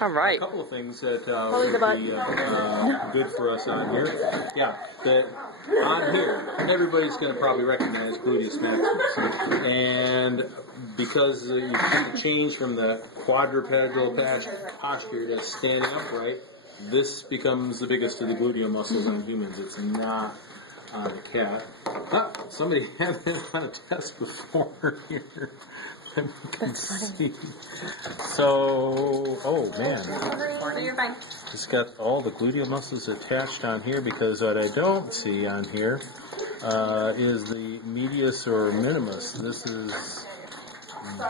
All right. A couple of things that would be good for us on here. Yeah, that on here, everybody's going to probably recognize gluteus maximus. And because you have to change from the quadrupedal posture to standing upright, this becomes the biggest of the gluteal muscles on humans. It's not on the cat. Somebody had it on a test before here. That we can see. So, oh man. You're fine. It's got all the gluteal muscles attached on here, because what I don't see on here is the medius or minimus.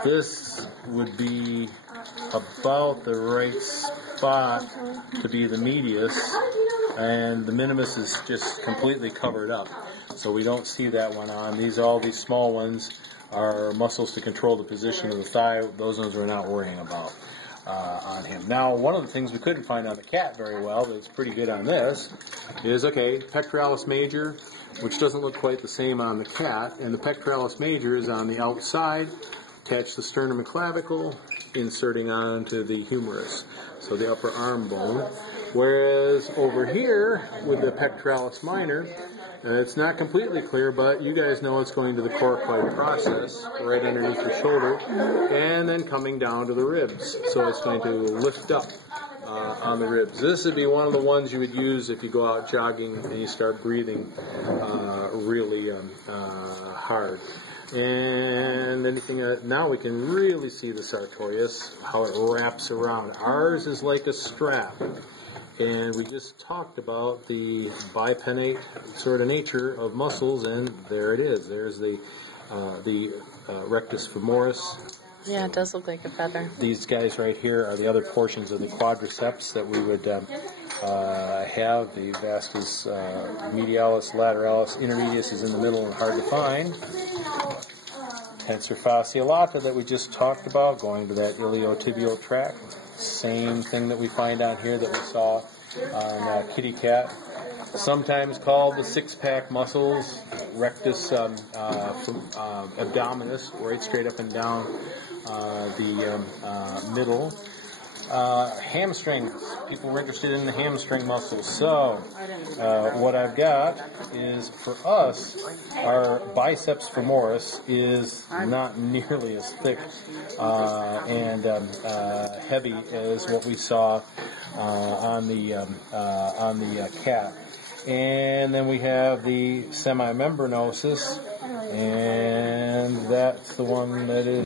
This would be about the right spot to be the medius, and the minimus is just completely covered up. So we don't see that one on. All these small ones are muscles to control the position of the thigh. Those ones we're not worrying about on him. Now, one of the things we couldn't find on the cat very well, but it's pretty good on this, is, okay, pectoralis major, which doesn't look quite the same on the cat, and the pectoralis major is on the outside, attached to the sternum and clavicle, inserting onto the humerus, so the upper arm bone. Whereas over here, with the pectoralis minor, it's not completely clear, but you guys know it's going to the coracoid process, right underneath the shoulder, and then coming down to the ribs. So it's going to lift up on the ribs. This would be one of the ones you would use if you go out jogging and you start breathing really hard. And anything now we can really see the sartorius, how it wraps around. Ours is like a strap. And we just talked about the bipinnate sort of nature of muscles, and there it is. There's the rectus femoris. Yeah, it does look like a feather. These guys right here are the other portions of the quadriceps that we would have. The vastus medialis, lateralis, intermedius is in the middle and hard to find. Tensor fasciae lata that we just talked about, going to that iliotibial tract. Same thing that we find out here that we saw on kitty cat. Sometimes called the six-pack muscles, rectus abdominis, right straight up and down the middle. Hamstrings. People were interested in the hamstring muscles. So what I've got is, for us, our biceps femoris is not nearly as thick and heavy as what we saw on the cat. And then we have the semimembranosus, and that's the one that is